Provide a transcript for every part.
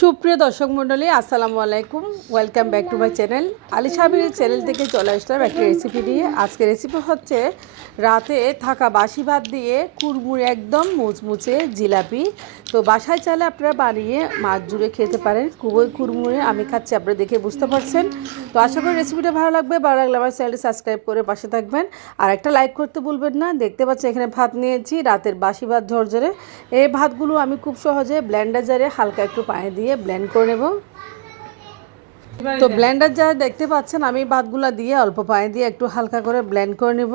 সুপ্রিয় দর্শক মণ্ডলী, আসসালামু আলাইকুম। Welcome back to my channel. Ali সাবিরের চ্যানেল থেকে চলে আসলাম একটা রেসিপি নিয়ে। আজকে রেসিপি হচ্ছে রাতে থাকা বাসি ভাত দিয়ে কুড়মুড়ে একদম মুচমুচে জিলাপি। তো বাসায় চাইলে আপনারা বানিয়ে মাছ জুড়ে খেতে পারেন। খুবই কুড়মুড়ে আমি খাচ্ছি, আপনারা দেখে বুঝতে পারছেন। তো আশা করি রেসিপিটা ভালো লাগবে। ভালো লাগলে আমার চ্যানেলটি সাবস্ক্রাইব করে পাশে থাকবেন, আর একটা লাইক করতে ভুলবেন না। দেখতে পাচ্ছেন এখানে ভাত নিয়েছি, রাতের বাসি ভাত ঝরঝরে। এই ভাতগুলো আমি খুব সহজে ব্লেন্ডার জারে হালকা একটু পানি দিয়ে ব্লেন্ড করে নেব। তো ব্লেন্ডার জারে দেখতে পাচ্ছেন আমি ভাতগুলো দিয়ে অল্প পানি দিয়ে একটু হালকা করে ব্লেন্ড করে নেব,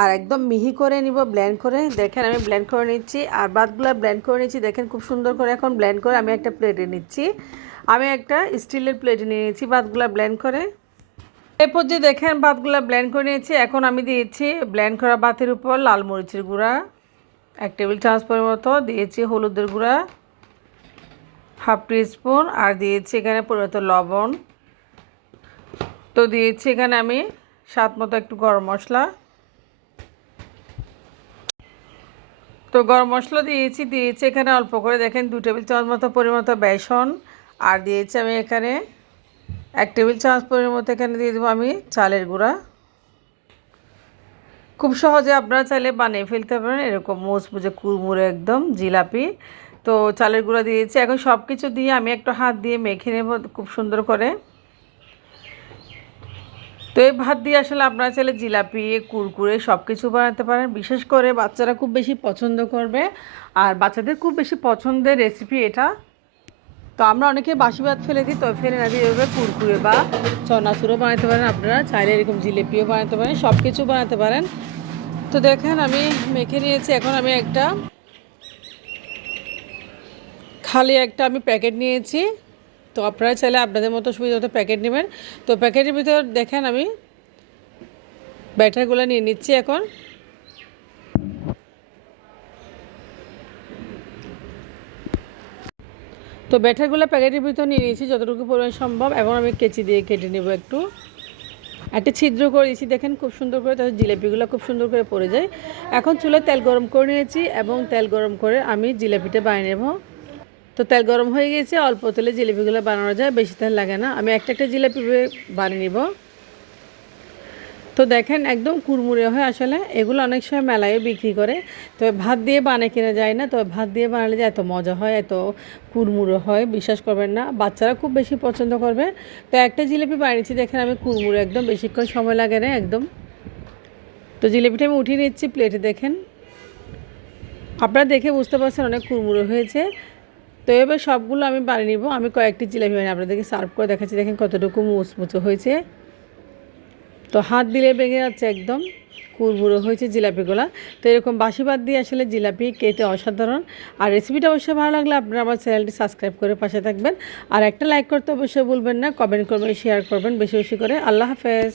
আর একদম মিহি করে নিব ব্লেন্ড করে। দেখেন আমি ব্লেন্ড করে নিচ্ছি, আর ভাতগুলো ব্লেন্ড করে নিচ্ছি। দেখেন খুব সুন্দর করে এখন ব্লেন্ড করে আমি একটা প্লেটে নিচ্ছি। আমি একটা স্টিলের প্লেটে নিয়ে নিচ্ছি ভাতগুলো ব্লেন্ড করে। এরপর যে দেখেন ভাতগুলো ব্লেন্ড করে নিয়েছি, এখন আমি দিয়েছি ব্লেন্ড করা ভাতের উপর লাল মরিচের গুঁড়া 1 টেবিল চামচ পরিমতো, দিয়েছি হলুদের গুঁড়া 1/2 টিস্পুন, আর দিয়েছি এখানে পরিমতো লবণ। তো দিয়েছি এখানে আমি স্বাদ মতো একটু গরম মশলা। তো গরম মশলা দিয়েছি এখানে অল্প করে, দেখেন 2 টেবিল চামচ মতো পরিমতো বেসন, আর দিয়েছি আমি এখানে 1 টেবিল চামচ পরিমতো এখানে দিয়ে দেবো আমি চালের গুঁড়া। খুব সহজে আপনারা চাইলে বানিয়ে ফেলতে পারেন এরকম মুচমুচে কুড়মুড়ে একদম জিলাপি। তো চালের গুঁড়া দিয়েছি, এখন সব কিছু দিয়ে আমি একটু হাত দিয়ে মেখে নেব খুব সুন্দর করে। তো এই ভাত দিয়ে আসলে আপনারা চাইলে জিলাপি, কুরকুরে সব কিছু বানাতে পারেন। বিশেষ করে বাচ্চারা খুব বেশি পছন্দ করবে, আর বাচ্চাদের খুব বেশি পছন্দের রেসিপি এটা। তো আমরা অনেকে বাসি ভাত ফেলে দিই, তো ফেলে না দিয়ে এভাবে কুরকুরে বা চনাচুরও বানাতে পারেন। আপনারা চাইলে এরকম জিলিপিও বানাতে পারেন, সব কিছু বানাতে পারেন। তো দেখেন আমি মেখে নিয়েছি, এখন আমি খালি একটা প্যাকেট নিয়েছি। তো আপনারা চাইলে আপনাদের মতো সুবিধা মতো প্যাকেট নেবেন। তো প্যাকেটের ভিতর দেখেন আমি ব্যাটারগুলো নিয়ে নিচ্ছি এখন। তো ব্যাটারগুলো প্যাকেটের ভিতর নিয়ে নিয়েছি যতটুকু পরিমাণ সম্ভব। এখন আমি কেচি দিয়ে কেটে নেব, একটা ছিদ্র করে দিয়েছি দেখেন খুব সুন্দর করে, তাহলে জিলিপিগুলো খুব সুন্দর করে পড়ে যায়। এখন চুলায় তেল গরম করে নিয়েছি, এবং তেল গরম করে আমি জিলিপিটা বানিয়ে নেব। তো তেল গরম হয়ে গিয়েছে, অল্প তেলে জিলিপিগুলো বানানো যায়, বেশি তেল লাগে না। আমি একটা জিলিপি বানিয়ে নিব। তো দেখেন একদম কুড়মুড়ে হয়, আসলে এগুলো অনেক সময় মেলায় বিক্রি করে, তবে ভাত দিয়ে বানিয়ে কিনা যায় না। তবে ভাত দিয়ে বানালে যে এত মজা হয়, এত কুড়মুড়ে হয় বিশ্বাস করবেন না, বাচ্চারা খুব বেশি পছন্দ করবে। তো একটা জিলিপি বানিয়েছি দেখেন আমি কুড়মুড়ে, একদম বেশিক্ষণ সময় লাগে না একদম। তো জিলিপিটা আমি উঠিয়ে নিচ্ছি প্লেটে। দেখেন আপনারা দেখে বুঝতে পারছেন অনেক কুড়মুড়ে হয়েছে। তো এবার সবগুলো আমি বানিয়ে নিব। আমি কয়েকটি জিলিপি বানিয়ে আপনাদেরকে সার্ভ করে দেখাচ্ছি, দেখেন কতটুকু মুচমুচে হয়েছে। তো হাত দিলে ভেঙে যাচ্ছে, একদম কুড়মুড়ো হয়েছে জিলাপিগুলো। তো এরকম বাসি ভাত দিয়ে আসলে জিলাপি খেতে অসাধারণ। আর রেসিপিটা অবশ্যই ভালো লাগলে আপনারা আমার চ্যানেলটি সাবস্ক্রাইব করে পাশে থাকবেন, আর একটা লাইক করতে অবশ্যই ভুলবেন না। কমেন্ট করবেন, শেয়ার করবেন বেশি বেশি করে। আল্লাহ হাফেজ।